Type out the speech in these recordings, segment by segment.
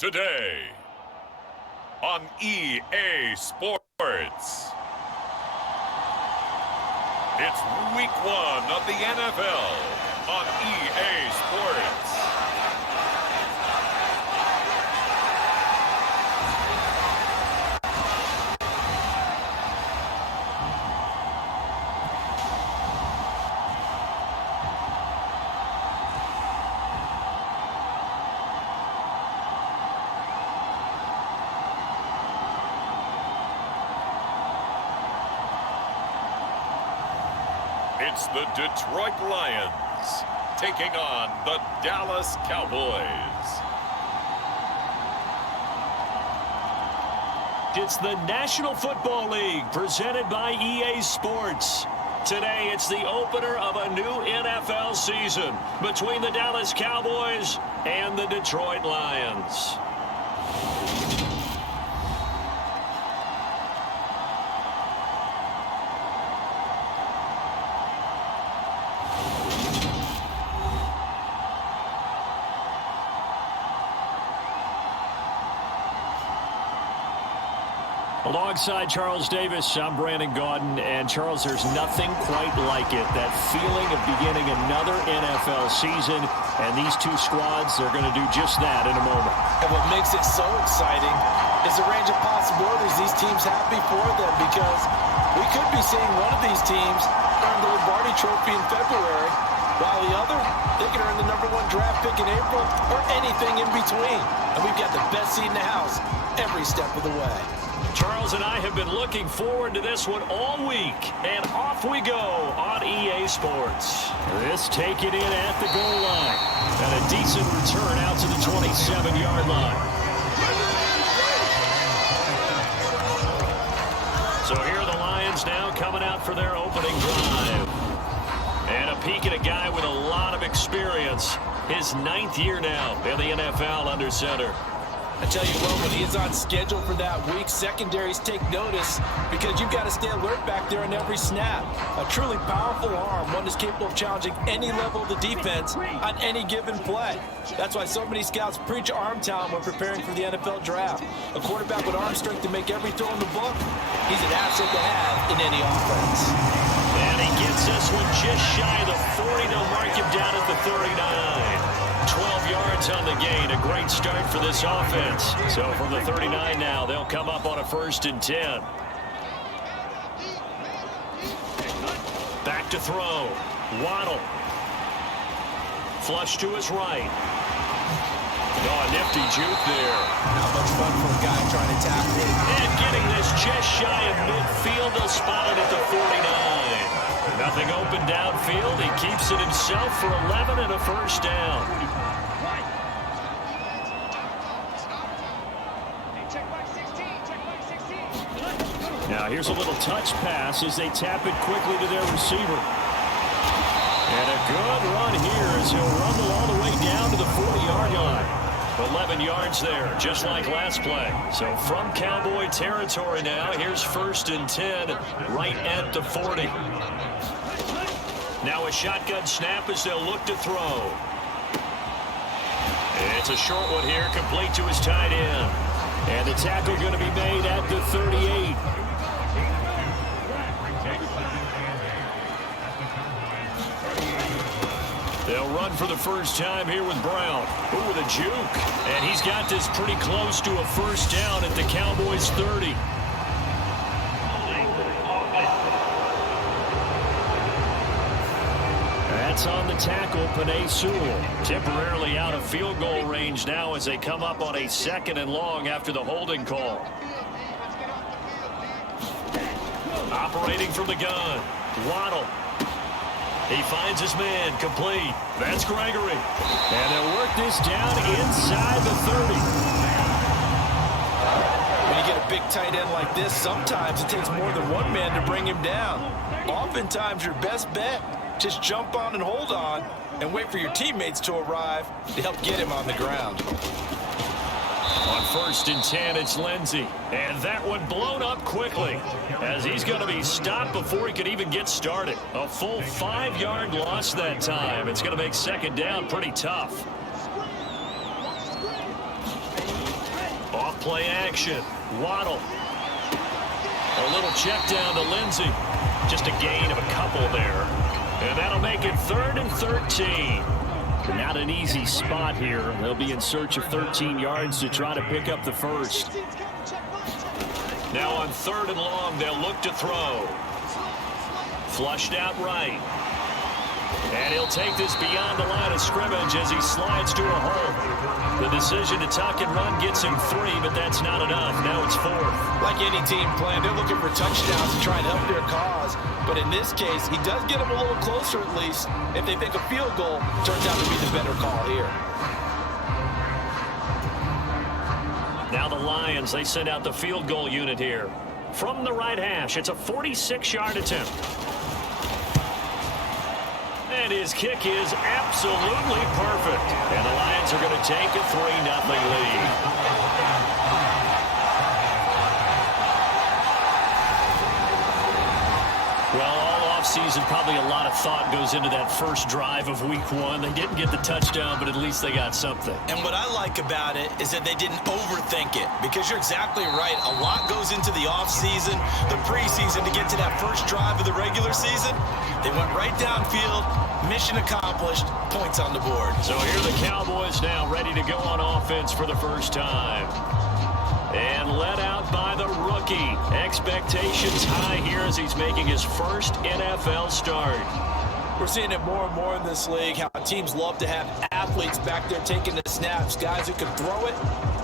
Today on EA Sports. It's week 1 of the NFL on EA Sports. It's the Detroit Lions taking on the Dallas Cowboys. It's the National Football League presented by EA Sports. Today, it's the opener of a new NFL season between the Dallas Cowboys and the Detroit Lions. Alongside Charles Davis, I'm Brandon Gaudin. And Charles, there's nothing quite like it. That feeling of beginning another NFL season. And these two squads, they're going to do just that in a moment. And what makes it so exciting is the range of possibilities these teams have before them, because we could be seeing one of these teams earn the Lombardi Trophy in February, while the other, they can earn the #1 draft pick in April or anything in between. And we've got the best seat in the house every step of the way. Charles and I have been looking forward to this one all week, and off we go on EA Sports. This take it in at the goal line, and a decent return out to the 27-yard line. So here are the Lions now coming out for their opening drive. And a peek at a guy with a lot of experience. His 9th year now in the NFL under center. I tell you what, when he is on schedule for that week, secondaries take notice, because you've got to stay alert back there on every snap. A truly powerful arm, one that's capable of challenging any level of the defense on any given play. That's why so many scouts preach arm talent when preparing for the NFL draft. A quarterback with arm strength to make every throw in the book, he's an asset to have in any offense. And he gets this one just shy of the 40. They'll mark him down at the 39. 12 yards on the gain. A great start for this offense. So from the 39 now, they'll come up on a 1st and 10. Back to throw. Waddle. Flush to his right. Oh, a nifty juke there. Not much fun for a guy trying to tackle it. And getting this just shy of midfield. They'll spot it at the 49. Nothing open downfield. He keeps it himself for 11 and a 1st down. Now here's a little touch pass as they tap it quickly to their receiver. And a good run here as he'll rumble all the way down to the 40-yard line. 11 yards there, just like last play. So from Cowboy territory now, here's 1st and 10 right at the 40. Now a shotgun snap as they'll look to throw. It's a short one here, complete to his tight end. And the tackle going to be made at the 38. They'll run for the first time here with Brown. Ooh, with a juke. And he's got this pretty close to a 1st down at the Cowboys' 30. That's on the tackle, Penei Sewell. Temporarily out of field goal range now as they come up on a 2nd and long after the holding call. Operating from the gun. Waddle. He finds his man, complete. That's Gregory. And they'll work this down inside the 30. When you get a big tight end like this, sometimes it takes more than one man to bring him down. Oftentimes, your best bet, just jump on and hold on and wait for your teammates to arrive to help get him on the ground. On 1st and 10, it's Lindsey. And that one blown up quickly as he's going to be stopped before he could even get started. A full 5-yard loss that time. It's going to make 2nd down pretty tough. Play action. Waddle. A little check down to Lindsey. Just a gain of a couple there. And that'll make it 3rd and 13. Not an easy spot here. They'll be in search of 13 yards to try to pick up the first. Now on 3rd and long, they'll look to throw. Flushed out right. And he'll take this beyond the line of scrimmage as he slides to a hole. The decision to tuck and run gets him 3, but that's not enough. Now it's 4th. Like any team playing, they're looking for touchdowns to try and help their cause. But in this case, he does get them a little closer at least. If they think a field goal turns out to be the better call here. Now the Lions, they send out the field goal unit here. From the right hash, it's a 46-yard attempt. And his kick is absolutely perfect. And the Lions are going to take a 3-0 lead. Well, all offseason, probably a lot of thought goes into that first drive of week 1. They didn't get the touchdown, but at least they got something. And what I like about it is that they didn't overthink it, because you're exactly right. A lot goes into the offseason, the preseason, to get to that first drive of the regular season. They went right downfield, mission accomplished, points on the board. So here are the Cowboys now ready to go on offense for the first time. And led out by the rookie. Expectations high here as he's making his first NFL start. We're seeing it more and more in this league, how teams love to have athletes back there taking the snaps, guys who can throw it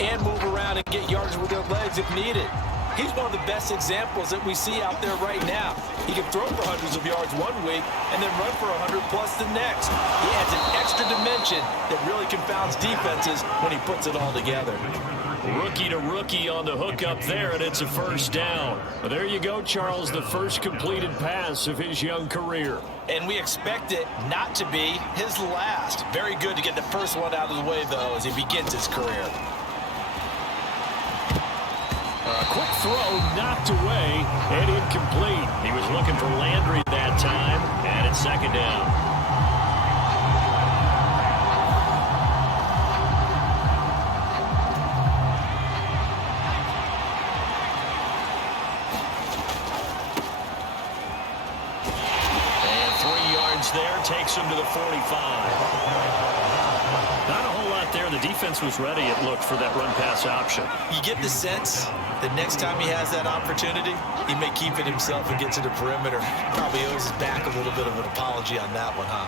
and move around and get yards with their legs if needed. He's one of the best examples that we see out there right now. He can throw for hundreds of yards one week and then run for 100+ the next. He adds an extra dimension that really confounds defenses when he puts it all together. Rookie to rookie on the hook up there, and it's a first down. Well, there you go, Charles, the first completed pass of his young career. And we expect it not to be his last. Very good to get the first one out of the way, though, as he begins his career. A quick throw knocked away and incomplete. He was looking for Landry that time, and it's 2nd down. There takes him to the 45. Not a whole lot there. The defense was ready, it looked, for that run-pass option. You get the sense that next time he has that opportunity, he may keep it himself and get to the perimeter. Probably owes his back a little bit of an apology on that one, huh?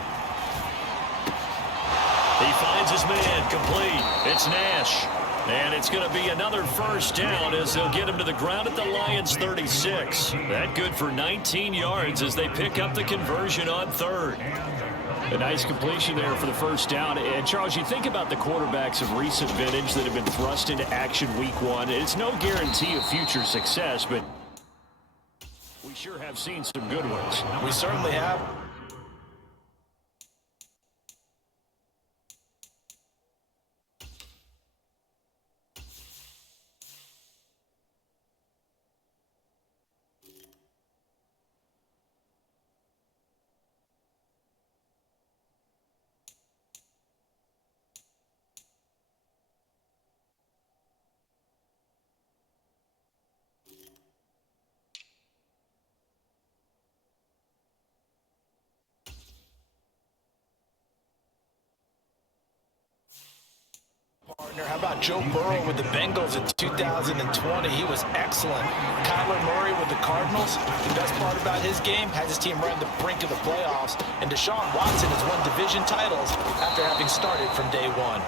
He finds his man, complete. It's Nash. And it's going to be another first down as they'll get him to the ground at the Lions' 36. That good for 19 yards as they pick up the conversion on 3rd. A nice completion there for the first down. And, Charles, you think about the quarterbacks of recent vintage that have been thrust into action week 1. It's no guarantee of future success, but we sure have seen some good ones. We certainly have. Partner, how about Joe Burrow with the Bengals in 2020? He was excellent. Kyler Murray with the Cardinals. The best part about his game, has his team run the brink of the playoffs. And Deshaun Watson has won division titles after having started from day 1.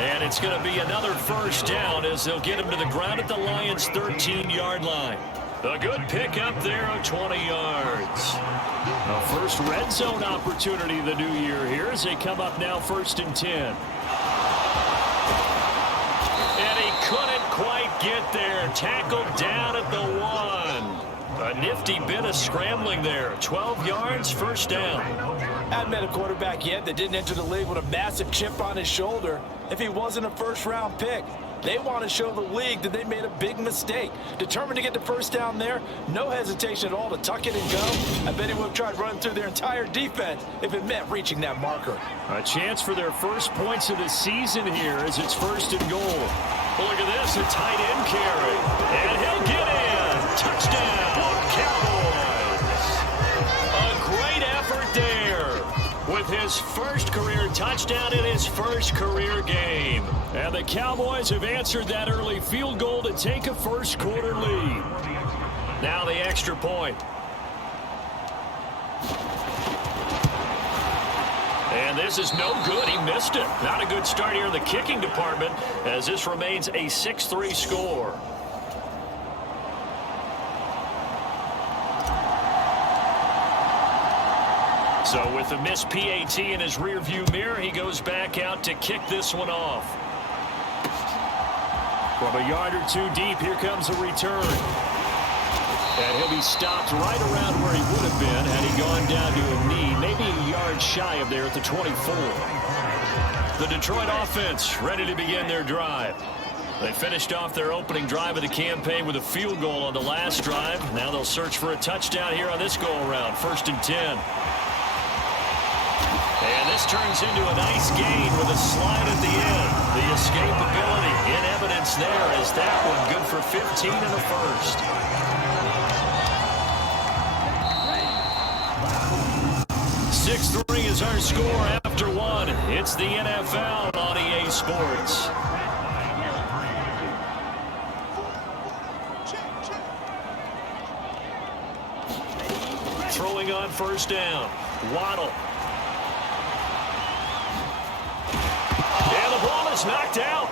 And it's going to be another first down as they'll get him to the ground at the Lions' 13-yard line. A good pickup there of 20 yards. A first red zone opportunity of the new year here as they come up now 1st and 10. And he couldn't quite get there. Tackled down at the 1. A nifty bit of scrambling there. 12 yards, first down. I haven't met a quarterback yet that didn't enter the league with a massive chip on his shoulder if he wasn't a first-round pick. They want to show the league that they made a big mistake. Determined to get the first down there, no hesitation at all to tuck it and go. I bet he would have tried running through their entire defense if it meant reaching that marker. A chance for their first points of the season here as it's 1st and goal. Look at this, a tight end carry. And he'll get in. Touchdown, Cowboys. A great effort there with his first career touchdown in his first career game. And the Cowboys have answered that early field goal to take a first quarter lead. Now the extra point. And this is no good. He missed it. Not a good start here in the kicking department as this remains a 6-3 score. So with the missed PAT in his rearview mirror, he goes back out to kick this one off. From a yard or two deep, here comes a return. And he'll be stopped right around where he would have been had he gone down to a knee, maybe a yard shy of there at the 24. The Detroit offense ready to begin their drive. They finished off their opening drive of the campaign with a field goal on the last drive. Now they'll search for a touchdown here on this go-around, 1st and 10. And this turns into a nice gain with a slide at the end. The escapability in evidence there as that one good for 15 in the first. 6-3 is our score after one. It's the NFL on EA Sports. Throwing on first down. Waddle. And the ball is knocked out.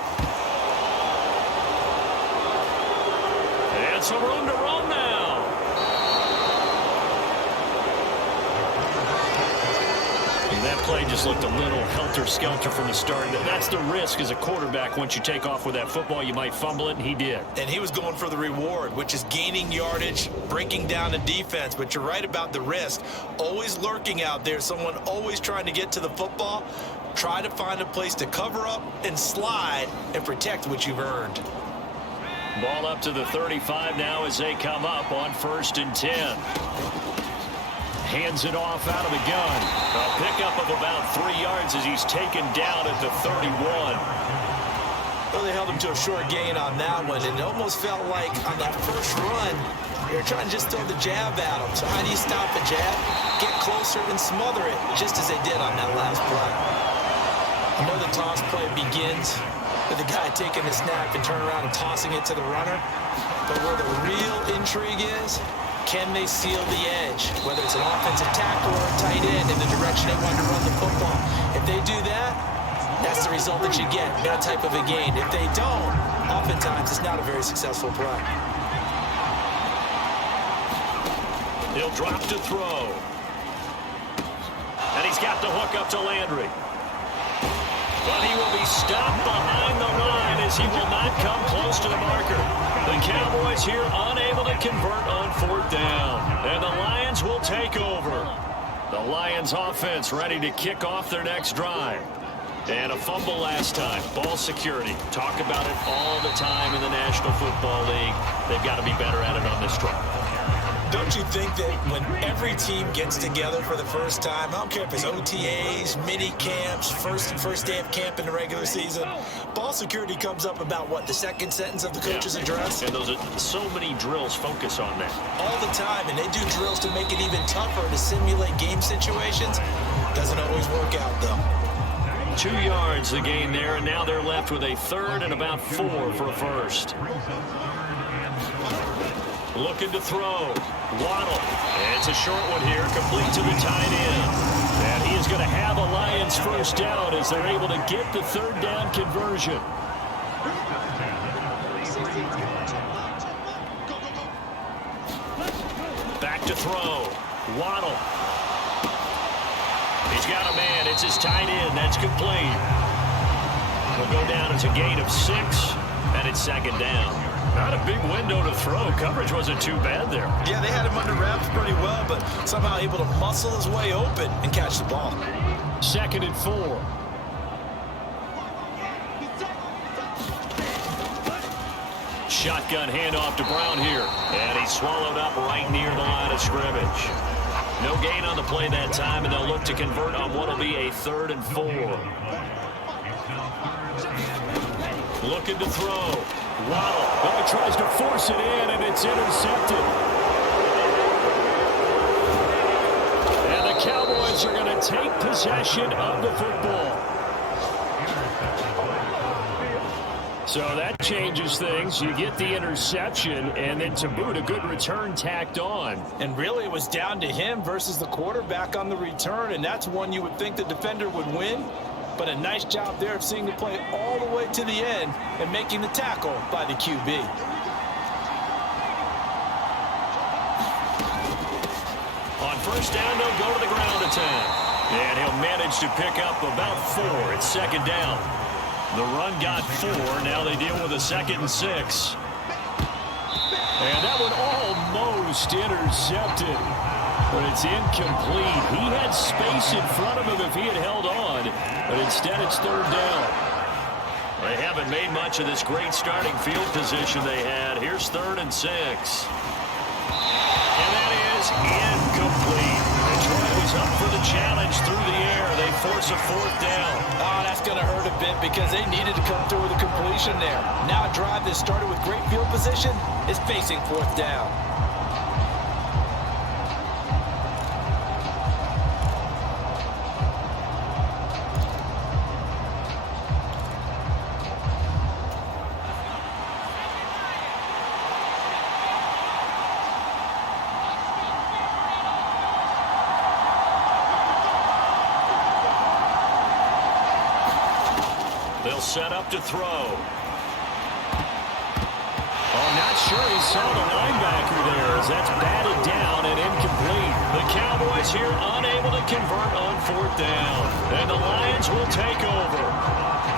And some room to roam now. That play just looked a little helter-skelter from the start. That's the risk as a quarterback. Once you take off with that football, you might fumble it, and he did. And he was going for the reward, which is gaining yardage, breaking down the defense. But you're right about the risk. Always lurking out there, someone always trying to get to the football. Try to find a place to cover up and slide and protect what you've earned. Ball up to the 35 now as they come up on 1st and 10. Hands it off out of the gun. A pickup of about 3 yards as he's taken down at the 31. Well, they held him to a short gain on that one, and it almost felt like on that first run, they were trying to just throw the jab at him. So how do you stop a jab? Get closer and smother it, just as they did on that last play. I know the toss play begins with the guy taking the snap and turning around and tossing it to the runner. But where the real intrigue is, can they seal the edge, whether it's an offensive tackle or a tight end in the direction they want to run the football? If they do that, that's the result that you get, that type of a gain. If they don't, oftentimes it's not a very successful play. He'll drop to throw. And he's got the hook up to Landry. But he will be stopped behind the line as he will not come close to the marker. The Cowboys here unable to convert on 4th down. And the Lions will take over. The Lions offense ready to kick off their next drive. And a fumble last time. Ball security. Talk about it all the time in the National Football League. They've got to be better at it on this drive. Don't you think that when every team gets together for the first time, I don't care if it's OTAs, mini camps, first day of camp in the regular season, ball security comes up about what, the second sentence of the coach's address? And those are so many drills focus on that. All the time, and they do drills to make it even tougher to simulate game situations. Doesn't always work out, though. 2 yards the gain there, and now they're left with a 3rd and about 4 for a first. Looking to throw. Waddle. And it's a short one here, complete to the tight end. And he is going to have a Lions first down as they're able to get the 3rd down conversion. Back to throw. Waddle. He's got a man. It's his tight end. That's complete. Will go down as a gain of 6, and it's 2nd down. Not a big window to throw. Coverage wasn't too bad there. Yeah, they had him under wraps pretty well, but somehow able to muscle his way open and catch the ball. 2nd and 4. Shotgun handoff to Brown here. And he's swallowed up right near the line of scrimmage. No gain on the play that time, and they'll look to convert on what will be a 3rd and 4. Looking to throw. Waddle. Oh, he tries to force it in, and it's intercepted. And the Cowboys are going to take possession of the football. So that changes things. You get the interception, and then to boot, a good return tacked on. And really, it was down to him versus the quarterback on the return, and that's one you would think the defender would win. But a nice job there of seeing the play all the way to the end and making the tackle by the QB. On first down, they'll go to the ground attack. And he'll manage to pick up about 4. It's second down. The run got 4. Now they deal with a 2nd and 6. And that one almost intercepted. But it's incomplete. He had space in front of him if he had held on. But instead it's third down. They haven't made much of this great starting field position they had. Here's 3rd and 6. And that is incomplete. Detroit was up for the challenge through the air. They force a 4th down. Oh, that's going to hurt a bit because they needed to come through with a completion there. Now a drive that started with great field position is facing 4th down. They'll set up to throw. Oh, I'm not sure he saw the linebacker there as that's batted down and incomplete. The Cowboys here unable to convert on 4th down. And the Lions will take over.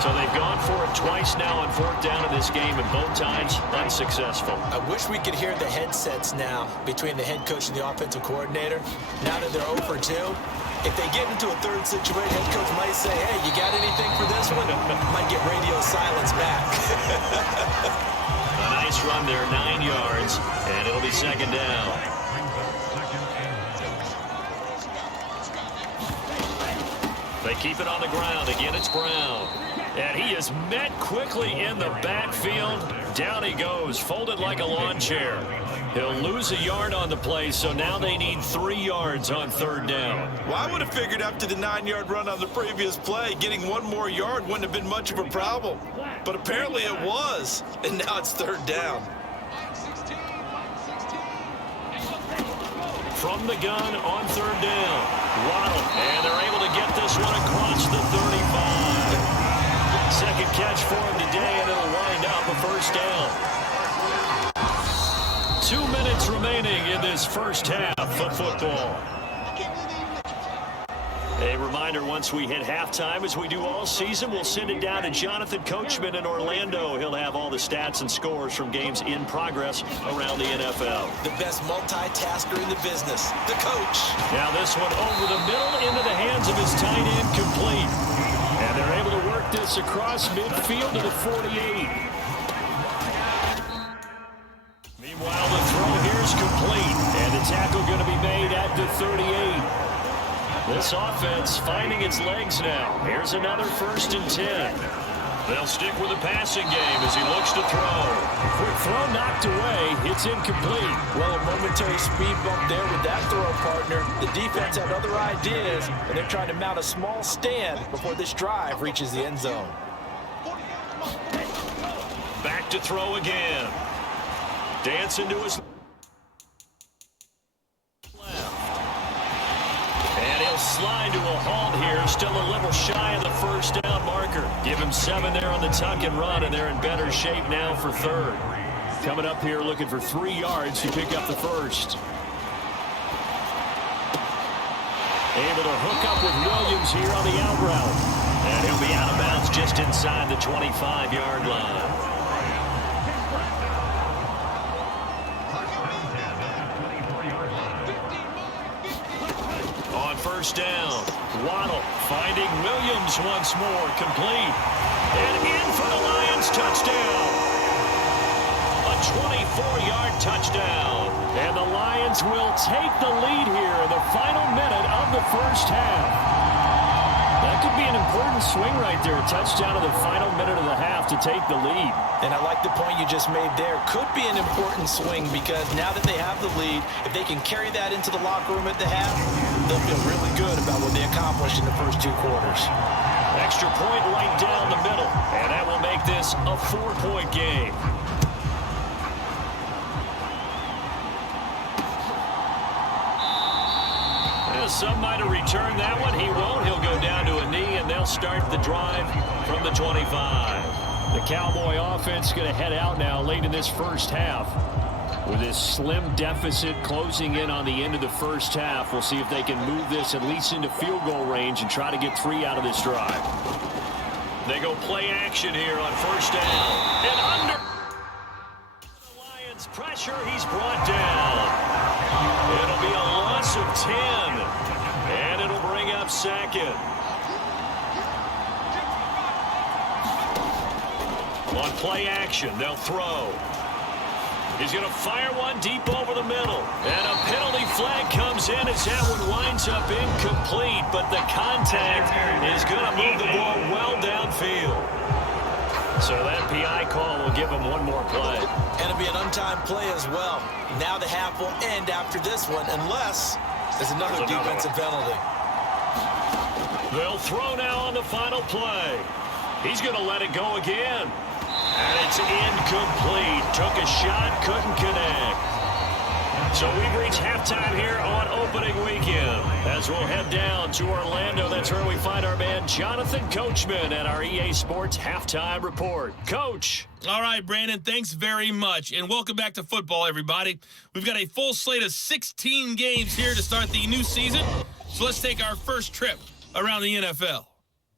So they've gone for it twice now on 4th down in this game, and both times unsuccessful. I wish we could hear the headsets now between the head coach and the offensive coordinator. Now that they're 0 for 2. If they get into a third situation, head coach might say, hey, you got anything for this one? Might get radio silence back. A nice run there, 9 yards, and it'll be second down. They keep it on the ground. Again, it's Brown. And he is met quickly in the backfield. Down he goes, folded like a lawn chair. He'll lose a yard on the play, so now they need 3 yards on 3rd down. Well, I would have figured after the 9-yard run on the previous play, getting 1 more yard wouldn't have been much of a problem. But apparently it was, and now it's 3rd down. From the gun on 3rd down. Waddle, and they're able to get this one across the 35. Second catch for him today, and it'll wind up a 1st down. 2 minutes remaining in this first half of football. A reminder, once we hit halftime, as we do all season, we'll send it down to Jonathan Coachman in Orlando. He'll have all the stats and scores from games in progress around the NFL. The best multitasker in the business, the coach. Now this one over the middle into the hands of his tight end, complete. And they're able to work this across midfield to the 48. Meanwhile, the throw here is complete, and the tackle going to be made at the 38. This offense finding its legs now. Here's another 1st and 10. They'll stick with the passing game as he looks to throw. Quick throw knocked away. It's incomplete. Well, a momentary speed bump there with that throw, partner. The defense had other ideas, and they're trying to mount a small stand before this drive reaches the end zone. Back to throw again. Dancing to his slide to a halt here. Still a little shy of the 1st down marker. Give him 7 there on the tuck and run, and they're in better shape now for 3rd. Coming up here looking for 3 yards to pick up the 1st. Able to hook up with Williams here on the out route. And he'll be out of bounds just inside the 25-yard line. On 1st down, Waddle finding Williams once more, complete. And in for the Lions, touchdown. A 24-yard touchdown. And the Lions will take the lead here in the final minute of the first half. That could be an important swing right there. A touchdown in the final minute of the half to take the lead. And I like the point you just made there. Could be an important swing because now that they have the lead, if they can carry that into the locker room at the half, they'll feel really good about what they accomplished in the first 2 quarters. Extra point right down the middle. And that will make this a 4-point game. Some might have returned that one. He won't. He'll go down to a knee, and they'll start the drive from the 25. The Cowboy offense going to head out now late in this first half. With this slim deficit closing in on the end of the first half, we'll see if they can move this at least into field goal range and try to get 3 out of this drive. They go play action here on first down. And under the Lions pressure, he's brought down. It'll be a loss of 10. And it'll bring up second. On play action, they'll throw. He's going to fire one deep over the middle. And a penalty flag comes in as that one winds up incomplete. But the contact is going to move the ball well downfield. So that PI call will give him one more play. And it'll be an untimed play as well. Now the half will end after this one unless there's another defensive penalty. They'll throw now on the final play. He's going to let it go again. And it's incomplete. Took a shot, couldn't connect. So we've reached halftime here on opening weekend. As we'll head down to Orlando, that's where we find our man Jonathan Coachman at our EA Sports Halftime Report. Coach. All right, Brandon, thanks very much. And welcome back to football, everybody. We've got a full slate of 16 games here to start the new season. So let's take our first trip around the NFL.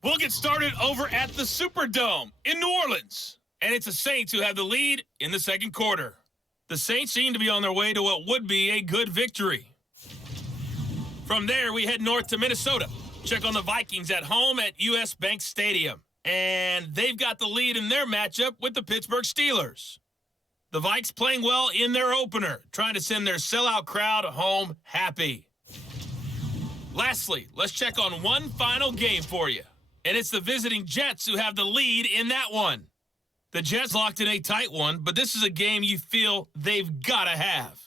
We'll get started over at the Superdome in New Orleans. And it's the Saints who have the lead in the second quarter. The Saints seem to be on their way to what would be a good victory. From there, we head north to Minnesota. Check on the Vikings at home at US Bank Stadium. And they've got the lead in their matchup with the Pittsburgh Steelers. The Vikes playing well in their opener, trying to send their sellout crowd home happy. Lastly, let's check on one final game for you. And it's the visiting Jets who have the lead in that one. The Jets locked in a tight one, but this is a game you feel they've got to have.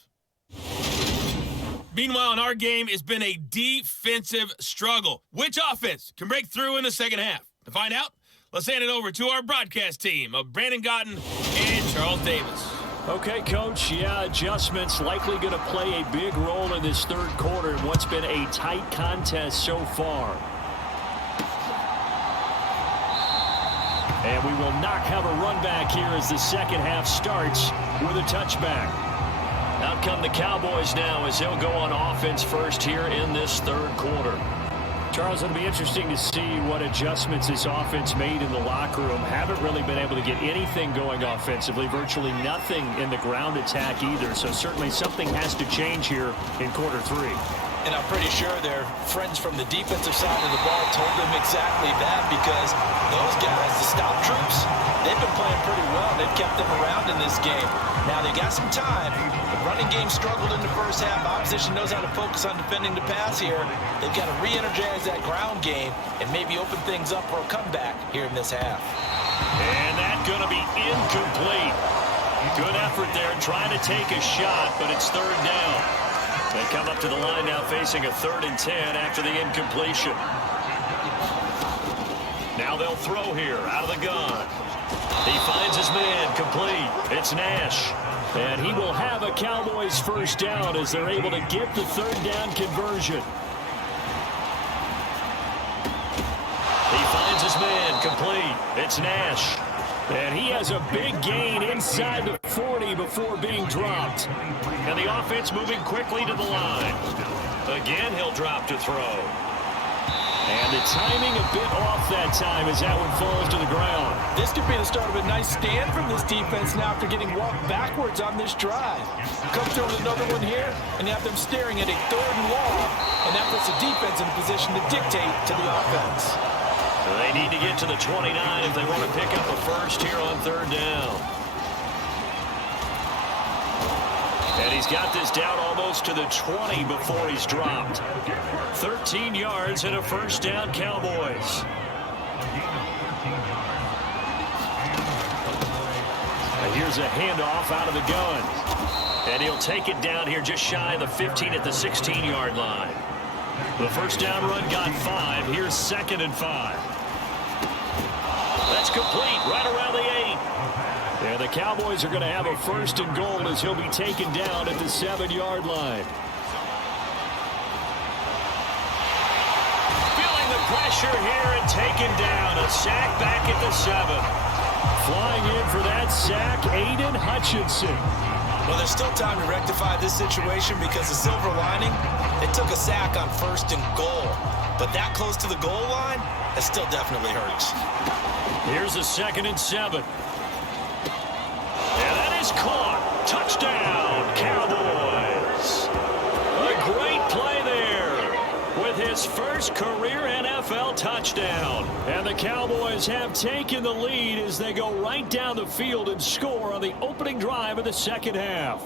Meanwhile, in our game, it's been a defensive struggle. Which offense can break through in the second half? To find out, let's hand it over to our broadcast team of Brandon Gotten and Charles Davis. Okay, Coach, adjustments likely going to play a big role in this third quarter in what's been a tight contest so far. And we will not have a run back here as the second half starts with a touchback. Out come the Cowboys now as they'll go on offense first here in this third quarter. Charles, it'll be interesting to see what adjustments this offense made in the locker room. Haven't really been able to get anything going offensively, virtually nothing in the ground attack either. So certainly something has to change here in quarter 3. And I'm pretty sure their friends from the defensive side of the ball told them exactly that because those guys, the stop troops, they've been playing pretty well. They've kept them around in this game. Now they got some time. The running game struggled in the first half. Opposition knows how to focus on defending the pass here. They've got to re-energize that ground game and maybe open things up for a comeback here in this half. And that's going to be incomplete. Good effort there trying to take a shot, but it's third down. They come up to the line now facing a 3rd and 10 after the incompletion. Now they'll throw here out of the gun. He finds his man complete. It's Nash. And he will have a Cowboys first down as they're able to get the 3rd down conversion. He finds his man complete. It's Nash. And he has a big gain inside the 40 before being dropped. And the offense moving quickly to the line. Again, he'll drop to throw. And the timing a bit off that time as that one falls to the ground. This could be the start of a nice stand from this defense now after getting walked backwards on this drive. Come through with another one here, and you have them staring at a 3rd and long, and that puts the defense in a position to dictate to the offense. They need to get to the 29 if they want to pick up a first here on 3rd down. And he's got this down almost to the 20 before he's dropped. 13 yards and a first down, Cowboys. And here's a handoff out of the gun. And he'll take it down here just shy of the 15 at the 16-yard line. The first down run got 5. Here's 2nd and 5. That's complete right around the 8. And the Cowboys are going to have a 1st and goal as he'll be taken down at the 7-yard line. Feeling the pressure here and taken down. A sack back at the 7. Flying in for that sack, Aiden Hutchinson. Well, there's still time to rectify this situation because the silver lining, they took a sack on 1st and goal. But that close to the goal line, that still definitely hurts. Here's a 2nd and 7. And that is caught. Touchdown, Cowboys. A great play there with his first career NFL touchdown. And the Cowboys have taken the lead as they go right down the field and score on the opening drive of the second half.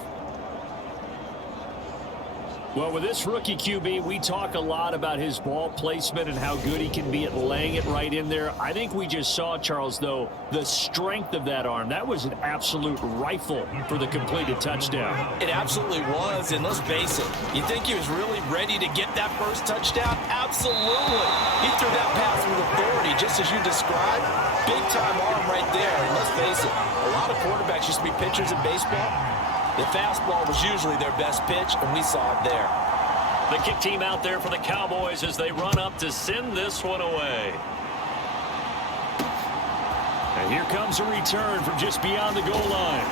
Well, with this rookie QB, we talk a lot about his ball placement and how good he can be at laying it right in there. I think we just saw, Charles, though, the strength of that arm. That was an absolute rifle for the completed touchdown. It absolutely was, and let's face it, you think he was really ready to get that first touchdown? Absolutely. He threw that pass with authority, just as you described. Big-time arm right there, and let's face it, a lot of quarterbacks used to be pitchers in baseball. The fastball was usually their best pitch, and we saw it there. The kick team out there for the Cowboys as they run up to send this one away. And here comes a return from just beyond the goal line.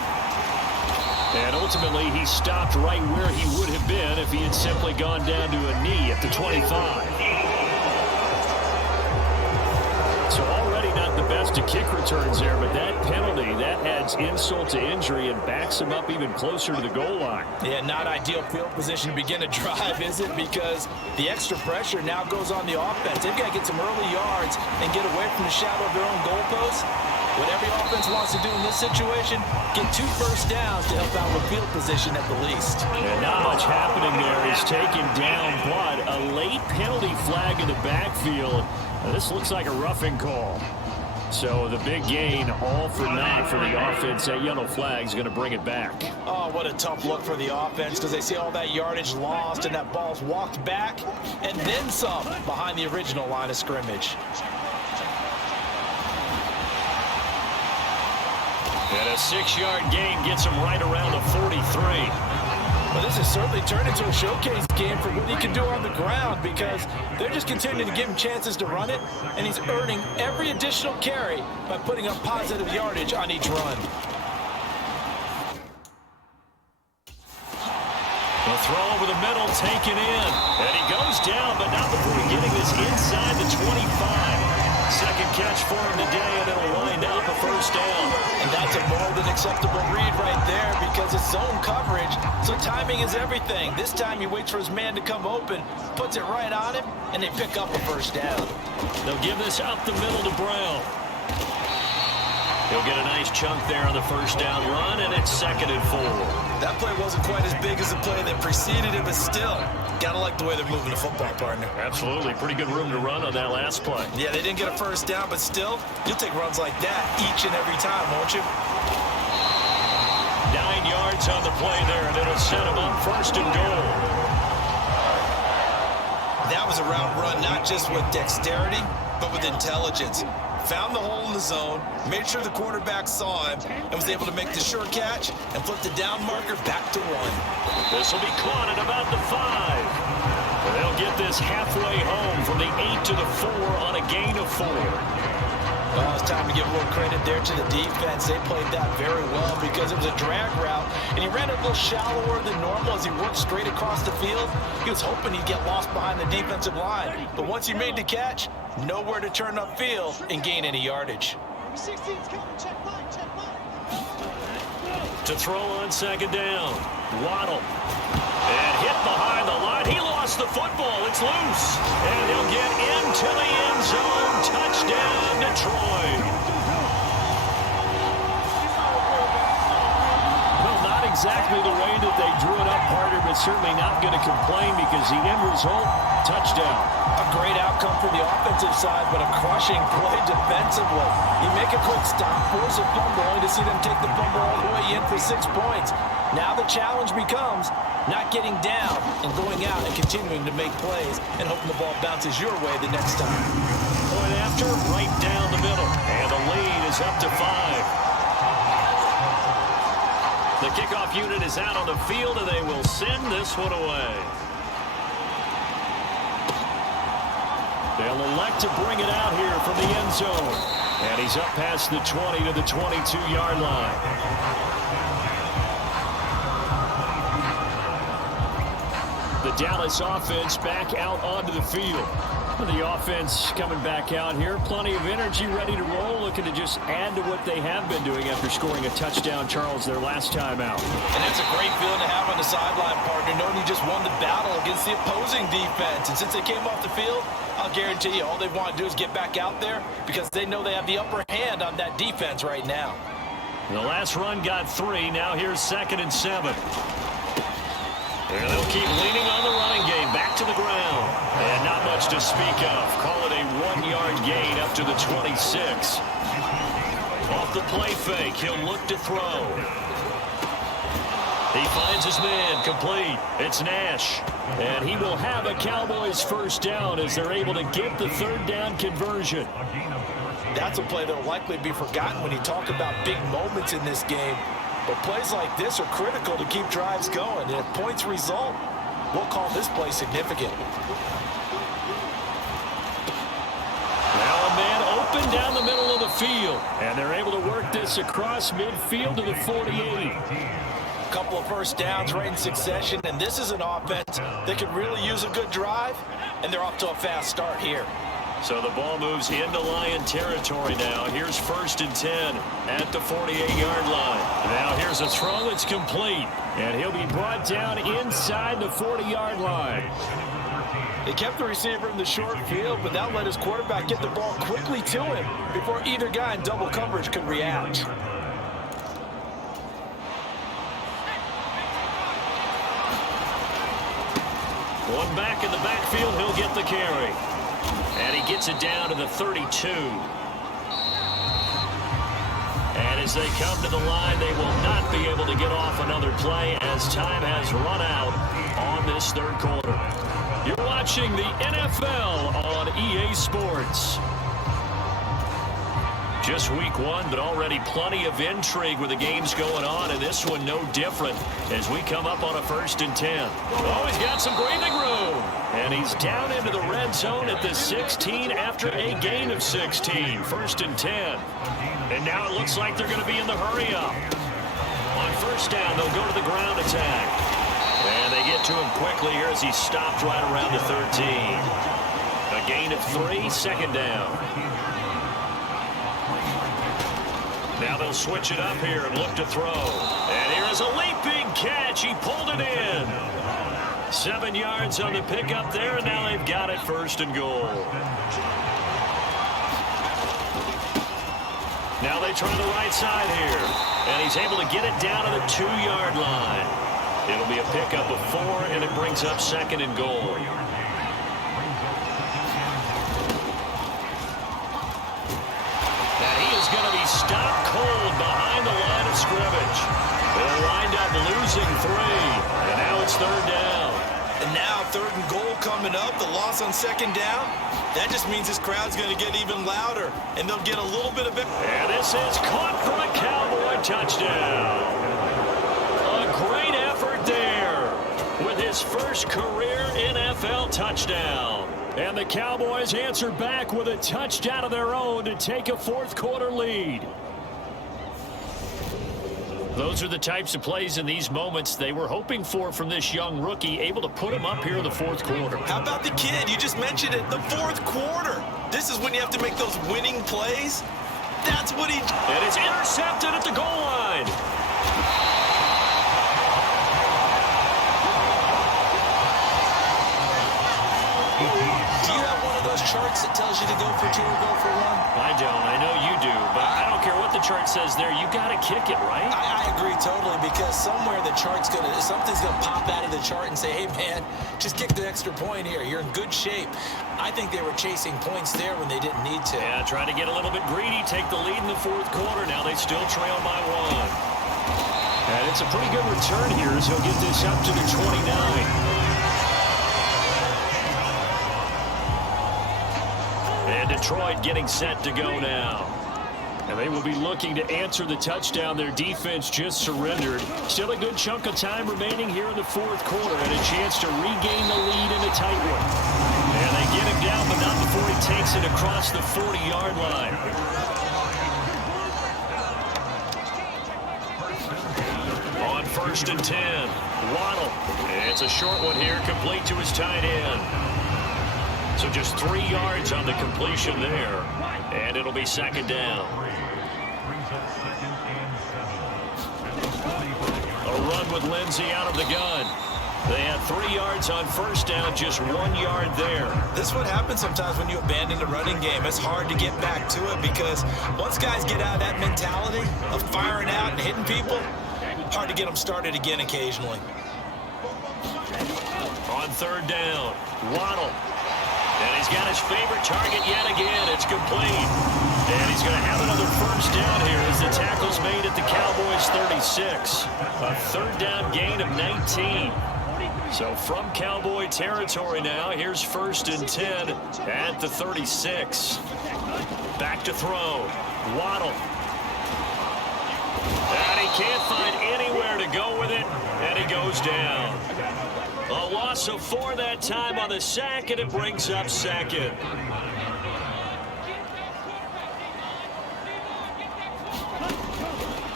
And ultimately, he stopped right where he would have been if he had simply gone down to a knee at the 25. So already not the best to kick returns there, but that penalty, that adds insult to injury and backs him up even closer to the goal line. Yeah, not ideal field position to begin a drive, is it? Because the extra pressure now goes on the offense. They've got to get some early yards and get away from the shadow of their own goalposts. What every offense wants to do in this situation, get 2 first downs to help out with field position at the least. And not much happening there. He's taken down, but a late penalty flag in the backfield. Now, this looks like a roughing call. So the big gain, all for naught for the offense. That yellow flag is going to bring it back. Oh, what a tough look for the offense because they see all that yardage lost and that ball's walked back and then some behind the original line of scrimmage. And a 6-yard gain gets him right around the 43. Well, this has certainly turned into a showcase game for what he can do on the ground because they're just continuing to give him chances to run it, and he's earning every additional carry by putting up positive yardage on each run. The throw over the middle taken in, and he goes down, but not before getting this inside the 25. Second catch for him today, and it'll wind up a first down. And that's a more than acceptable read right there because it's zone coverage, so timing is everything. This time he waits for his man to come open, puts it right on him, and they pick up a first down. They'll give this up the middle to Brown. He'll get a nice chunk there on the first down run, and it's 2nd and 4. That play wasn't quite as big as the play that preceded it, but still, gotta like the way they're moving the football, partner. Absolutely. Pretty good room to run on that last play. Yeah, they didn't get a first down, but still, you'll take runs like that each and every time, won't you? 9 yards on the play there, and it'll set him up 1st and goal. That was a route run, not just with dexterity, but with intelligence. Found the hole in the zone, made sure the quarterback saw him, and was able to make the sure catch and flip the down marker back to 1. This will be caught at about the 5. They'll get this halfway home from the 8 to the 4 on a gain of 4. Well, it's time to give a little credit there to the defense. They played that very well because it was a drag route, and he ran it a little shallower than normal as he worked straight across the field. He was hoping he'd get lost behind the defensive line, but once he made the catch, nowhere to turn upfield and gain any yardage. To throw on 2nd down, Waddle. And hit behind the line. He lost the football. It's loose. And he'll get into the end zone. Touchdown, Detroit. Well, not exactly the way that they drew it up, partner, but certainly not going to complain because the end result, touchdown. A great outcome for the offensive side, but a crushing play defensively. You make a quick stop, force a fumble, only to see them take the fumble all the way in for 6 points. Now the challenge becomes not getting down and going out and continuing to make plays and hoping the ball bounces your way the next time. Point after, right down the middle. And the lead is up to 5. The kickoff unit is out on the field, and they will send this one away. They'll elect to bring it out here from the end zone. And he's up past the 20 to the 22-yard line. The Dallas offense back out onto the field. The offense coming back out here. Plenty of energy, ready to roll, looking to just add to what they have been doing after scoring a touchdown, Charles, their last time out. And it's a great feeling to have on the sideline, partner, knowing you just won the battle against the opposing defense. And since they came off the field, I'll guarantee you all they want to do is get back out there because they know they have the upper hand on that defense right now. The last run got 3. Now here's 2nd and 7. And they'll keep leaning on the running game. Back to the ground. And not much to speak of. Call it a 1-yard gain up to the 26. Off the play fake, he'll look to throw. He finds his man, complete. It's Nash. And he will have a Cowboys first down as they're able to get the 3rd down conversion. That's a play that will likely be forgotten when you talk about big moments in this game. But plays like this are critical to keep drives going. And if points result, we'll call this play significant. Now a man open down the middle of the field. And they're able to work this across midfield to the 48. A couple of first downs right in succession. And this is an offense that could really use a good drive. And they're off to a fast start here. So the ball moves into Lion territory now. Here's 1st and 10 at the 48-yard line. Now here's a throw that's complete. And he'll be brought down inside the 40-yard line. They kept the receiver in the short field, but that let his quarterback get the ball quickly to him before either guy in double coverage could react. One back in the backfield, he'll get the carry. And he gets it down to the 32. And as they come to the line, they will not be able to get off another play as time has run out on this 3rd quarter. You're watching the NFL on EA Sports. Just week 1, but already plenty of intrigue with the games going on, and this one no different as we come up on a 1st and 10. Oh, he's got some breathing room. And he's down into the red zone at the 16 after a gain of 16. 1st and 10. And now it looks like they're going to be in the hurry up. On 1st down, they'll go to the ground attack. And they get to him quickly here as he stopped right around the 13. A gain of 3, 2nd down. Now they'll switch it up here and look to throw. And here is a leaping catch. He pulled it in. 7 yards on the pickup there, and now they've got it 1st and goal. Now they try the right side here. And he's able to get it down to the 2-yard line. It'll be a pickup of 4, and it brings up 2nd and goal. Going to be stopped cold behind the line of scrimmage. They'll wind up losing 3, and now it's 3rd down. And now 3rd and goal coming up, the loss on 2nd down. That just means this crowd's going to get even louder, and they'll get a little bit of it. And this is caught for a Cowboy touchdown. A great effort there with his first career NFL touchdown. And the Cowboys answer back with a touchdown of their own to take a 4th quarter lead. Those are the types of plays in these moments they were hoping for from this young rookie, able to put him up here in the 4th quarter. How about the kid? You just mentioned it, the 4th quarter. This is when you have to make those winning plays. That's what he... And it's intercepted at the goal line. Do you have one of those charts that tells you to go for 2 or go for 1? I don't. I know you do, but I don't care what the chart says there. You got to kick it, right? I agree totally, because somewhere the chart's something's gonna pop out of the chart and say, hey man, just kick the extra point here. You're in good shape. I think they were chasing points there when they didn't need to. Yeah, trying to get a little bit greedy, take the lead in the fourth quarter. Now they still trail by 1. And it's a pretty good return here as he'll get this up to the 29. And Detroit getting set to go now. And they will be looking to answer the touchdown their defense just surrendered. Still a good chunk of time remaining here in the fourth quarter, and a chance to regain the lead in a tight one. And they get him down, but not before he takes it across the 40-yard line. On 1st and 10, Waddle. It's a short one here, complete to his tight end. So just 3 yards on the completion there, and it'll be 2nd down. A run with Lindsey out of the gun. They had 3 yards on 1st down, just 1 yard there. This is what happens sometimes when you abandon the running game. It's hard to get back to it, because once guys get out of that mentality of firing out and hitting people, hard to get them started again occasionally. On 3rd down, Waddle. And he's got his favorite target yet again. It's complete. And he's going to have another 1st down here as the tackle's made at the Cowboys' 36. A 3rd down gain of 19. So from Cowboy territory now, here's 1st and 10 at the 36. Back to throw. Waddle. And he can't find anywhere to go with it, and he goes down. A loss of 4 that time on the sack, and it brings up 2nd.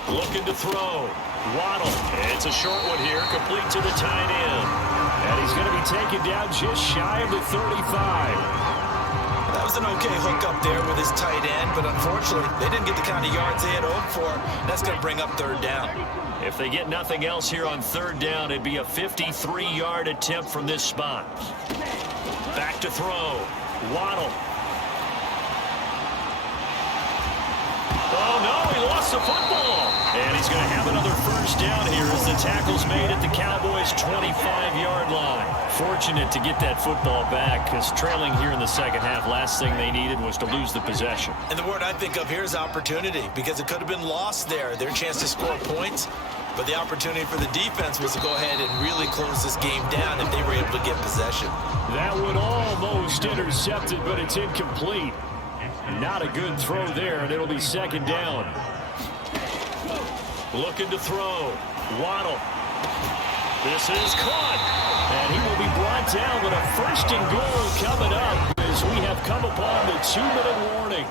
Looking to throw. Waddle. It's a short one here, complete to the tight end. And he's going to be taken down just shy of the 35. That was an okay hook up there with his tight end, but unfortunately, they didn't get the kind of yards they had hoped for. That's going to bring up 3rd down. If they get nothing else here on 3rd down, it'd be a 53-yard attempt from this spot. Back to throw. Waddle. Oh, no, he lost the football. And he's going to have another 1st down here as the tackle's made at the Cowboys' 25-yard line. Fortunate to get that football back, because trailing here in the second half, last thing they needed was to lose the possession. And the word I think of here is opportunity, because it could have been lost there. Their chance to score points, but the opportunity for the defense was to go ahead and really close this game down if they were able to get possession. That one almost intercepted, but it's incomplete. Not a good throw there, and it'll be 2nd down. Looking to throw. Waddle. This is caught. And he will be brought down with a 1st and goal coming up as we have come upon the 2-minute warning.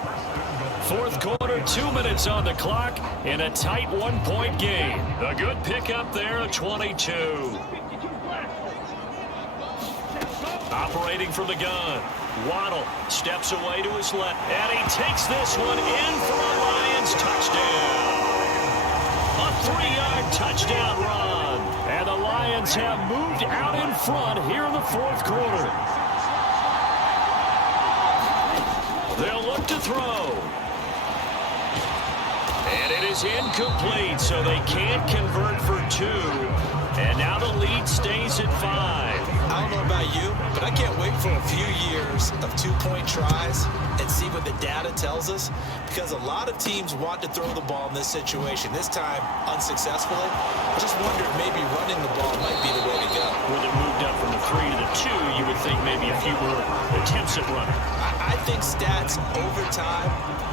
Fourth quarter, 2 minutes on the clock in a tight 1-point game. A good pickup there, a 22. Operating from the gun. Waddle steps away to his left, and he takes this one in for a Lions touchdown. A 3-yard touchdown run, and the Lions have moved out in front here in the fourth quarter. They'll look to throw. And it is incomplete, so they can't convert for 2. And now the lead stays at 5. I don't know about you, but I can't wait for a few years of 2-point tries and see what the data tells us, because a lot of teams want to throw the ball in this situation. This time, unsuccessfully. I just wonder if maybe running the ball might be the way to go. With it moved up from the 3 to the 2, you would think maybe a few more attempts at running. I think stats over time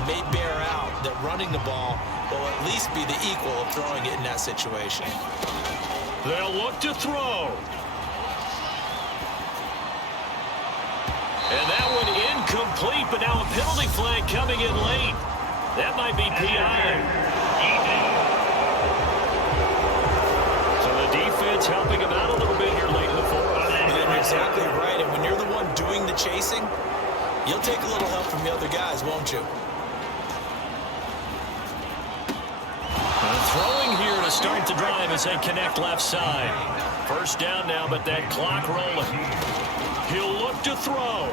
may bear out that running the ball will at least be the equal of throwing it in that situation. They'll look to throw. And that one incomplete, but now a penalty flag coming in late. That might be PI. So the defense helping him out a little bit here late in the fourth. You're exactly right, and when you're the one doing the chasing, you'll take a little help from the other guys, won't you? Throwing here to start the drive as they connect left side. 1st down now, but that clock rolling. He'll look to throw.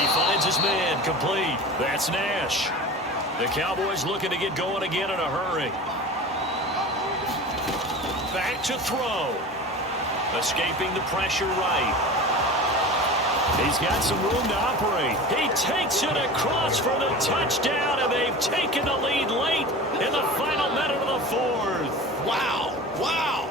He finds his man, complete. That's Nash. The Cowboys looking to get going again in a hurry. Back to throw. Escaping the pressure right. He's got some room to operate. He takes it across for the touchdown, and they've taken the lead late in the final minute of the fourth. Wow. Wow.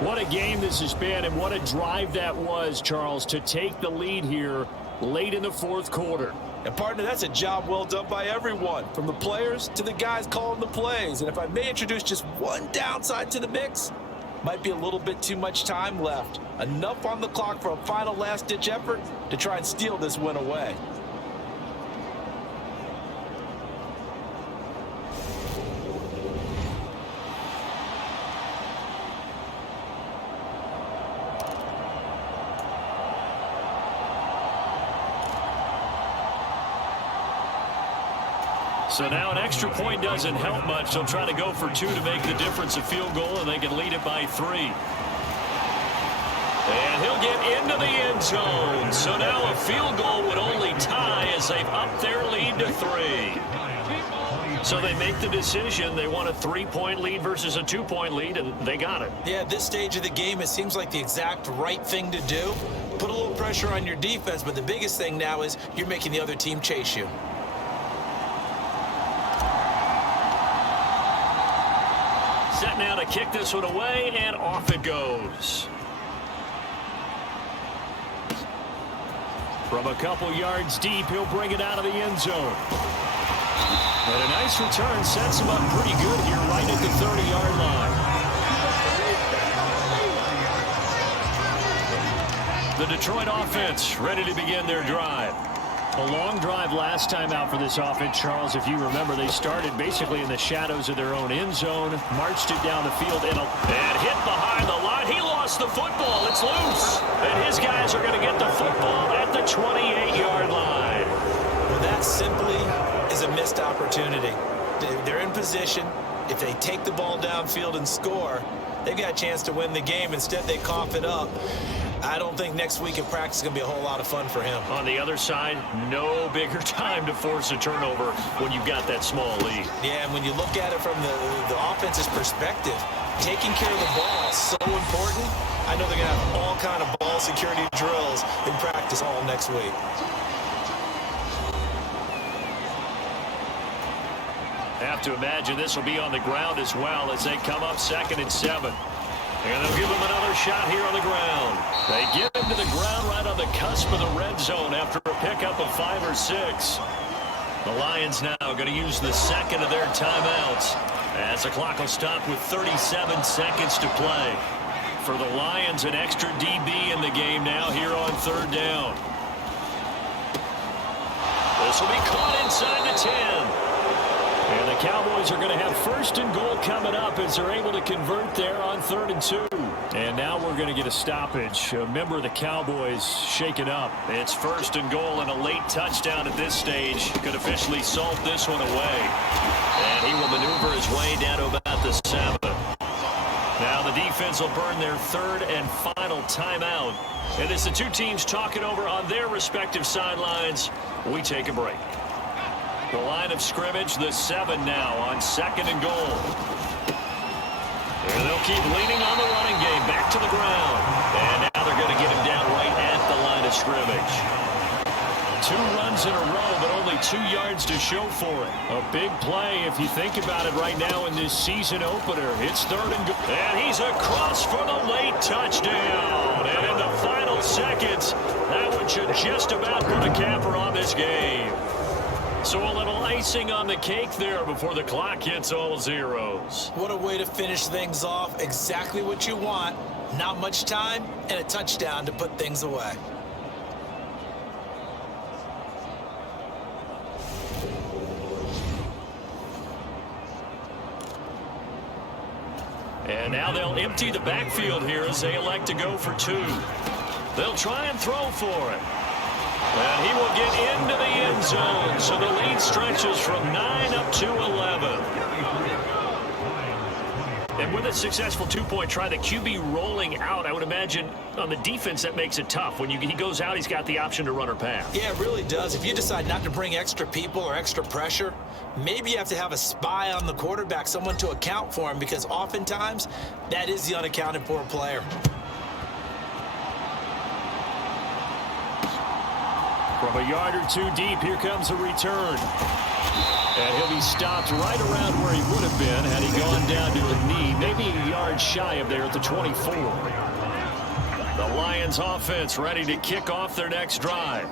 What a game this has been, and what a drive that was, Charles, to take the lead here late in the fourth quarter. And, partner, that's a job well done by everyone, from the players to the guys calling the plays. And if I may introduce just one downside to the mix, might be a little bit too much time left. Enough on the clock for a final last-ditch effort to try and steal this win away. So now an extra point doesn't help much. They'll try to go for two to make the difference a field goal, and they can lead it by 3. And he'll get into the end zone. So now a field goal would only tie as they've upped their lead to 3. So they make the decision. They want a 3-point lead versus a 2-point lead, and they got it. Yeah, at this stage of the game, it seems like the exact right thing to do. Put a little pressure on your defense, but the biggest thing now is you're making the other team chase you. Set now to kick this one away, and off it goes. From a couple yards deep, he'll bring it out of the end zone. And a nice return sets him up pretty good here right at the 30-yard line. The Detroit offense ready to begin their drive. A long drive last time out for this offense, Charles. If you remember, they started basically in the shadows of their own end zone, marched it down the field, and hit behind the line. He lost the football. It's loose. And his guys are going to get the football at the 28-yard line. Well, that simply is a missed opportunity. They're in position. If they take the ball downfield and score, they've got a chance to win the game. Instead, they cough it up. I don't think next week in practice is going to be a whole lot of fun for him. On the other side, no bigger time to force a turnover when you've got that small lead. Yeah, and when you look at it from the offense's perspective, taking care of the ball is so important. I know they're going to have all kind of ball security drills in practice all next week. Have to imagine this will be on the ground as well as they come up 2nd and 7. And they'll give him another shot here on the ground. They get him to the ground right on the cusp of the red zone after a pickup of 5 or 6. The Lions now going to use the second of their timeouts as the clock will stop with 37 seconds to play. For the Lions, an extra DB in the game now here on 3rd down. This will be caught inside the 10. And the Cowboys are going to have 1st and goal coming up as they're able to convert there on 3rd and 2. And now we're going to get a stoppage. A member of the Cowboys shaken up. It's 1st and goal, and a late touchdown at this stage could officially salt this one away. And he will maneuver his way down to about the 7. Now the defense will burn their 3rd and final timeout. And as the two teams talk it over on their respective sidelines, we take a break. The line of scrimmage, the 7 now on 2nd and goal. And they'll keep leaning on the running game back to the ground. And now they're going to get him down right at the line of scrimmage. 2 runs in a row, but only 2 yards to show for it. A big play if you think about it right now in this season opener. It's 3rd and goal. And he's across for the late touchdown. And in the final seconds, that one should just about put a capper on this game. So a little icing on the cake there before the clock hits all zeros. What a way to finish things off. Exactly what you want. Not much time and a touchdown to put things away. And now they'll empty the backfield here as they elect to go for 2. They'll try and throw for it. And he will get into the end zone, so the lead stretches from 9 up to 11. And with a successful two-point try, the QB rolling out, I would imagine on the defense that makes it tough. When he goes out, he's got the option to run or pass. Yeah, it really does. If you decide not to bring extra people or extra pressure, maybe you have to have a spy on the quarterback, someone to account for him, because oftentimes that is the unaccounted for player. From a yard or two deep, here comes a return. And he'll be stopped right around where he would have been had he gone down to a knee, maybe a yard shy of there at the 24. The Lions offense ready to kick off their next drive.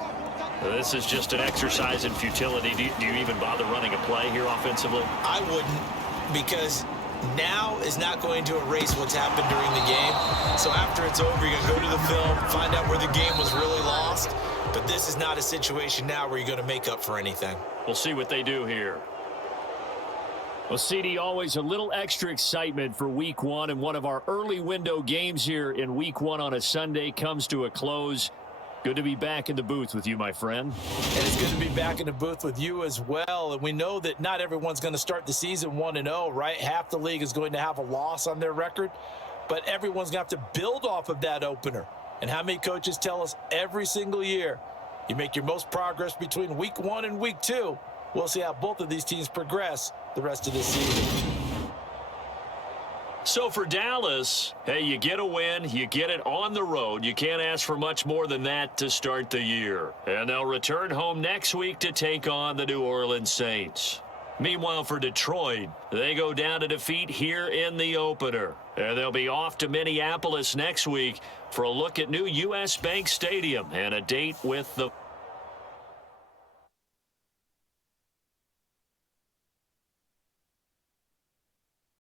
This is just an exercise in futility. Do you even bother running a play here offensively? I wouldn't, because now is not going to erase what's happened during the game. So after it's over, you're going to go to the film, find out where the game was really lost. But this is not a situation now where you're going to make up for anything. We'll see what they do here. Well, CD, always a little extra excitement for Week 1, and one of our early window games here in Week 1 on a Sunday comes to a close. Good to be back in the booth with you, my friend. And it's good to be back in the booth with you as well. And we know that not everyone's going to start the season 1-0, right? Half the league is going to have a loss on their record, but everyone's going to have to build off of that opener. And how many coaches tell us every single year, you make your most progress between Week 1 and Week 2. We'll see how both of these teams progress the rest of this season. So for Dallas, hey, you get a win, you get it on the road. You can't ask for much more than that to start the year. And they'll return home next week to take on the New Orleans Saints. Meanwhile, for Detroit, they go down to defeat here in the opener. And they'll be off to Minneapolis next week for a look at new U.S. Bank Stadium and a date with the